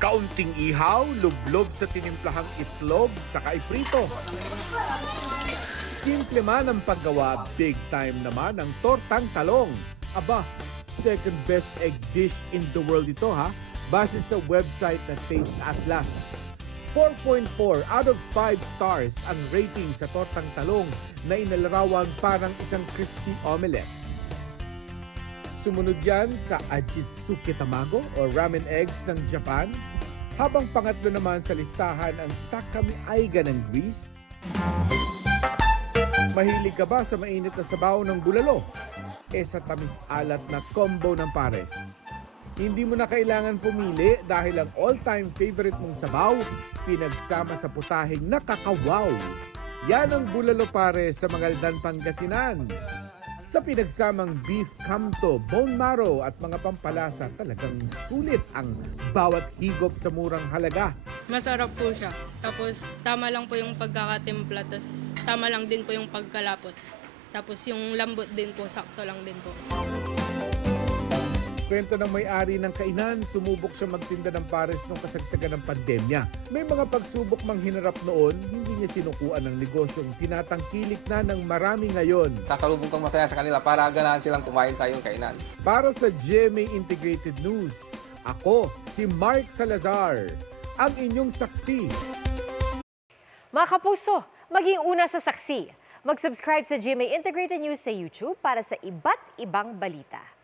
Kaunting ihaw, lublob sa tinimplahang itlog, saka iprito. Simple man ang paggawa, big time naman ang tortang talong. Aba, second best egg dish in the world ito ha, base sa website na Taste Atlas. 4.4 out of 5 stars ang rating sa tortang talong na inalarawan parang isang crispy omelette. Sumunod yan sa Ajitsuke Tamago o ramen eggs ng Japan, habang pangatlo naman sa listahan ang Takami Aiga ng Greece. Mahilig ka ba sa mainit na sabaw ng bulalo? Sa tamis-alat na combo ng pares. Hindi mo na kailangan pumili dahil ang all-time favorite mong sabaw, pinagsama sa putaheng nakakawaw. Yan ang bulalo pares sa Mangaldan, Pangasinan. Sa pinagsamang beef kamto, bone marrow at mga pampalasa, talagang sulit ang bawat higop sa murang halaga. Masarap po siya. Tapos tama lang po yung pagkakatimpla, tapos tama lang din po yung pagkalapot. Tapos yung lambot din po, sakto lang din po. Kwento ng may-ari ng kainan, sumubok siya magtinda ng pares nung kasagsagan ng pandemya. May mga pagsubok mang hinarap noon, hindi niya sinukuan ng negosyong tinatangkilik na ng marami ngayon. Sasalubong kang masaya sa kanila para ganahan silang kumain sa iyong kainan. Para sa GMA Integrated News, ako si Mark Salazar, ang inyong saksi. Mga kapuso, maging una sa saksi. Mag-subscribe sa GMA Integrated News sa YouTube para sa iba't ibang balita.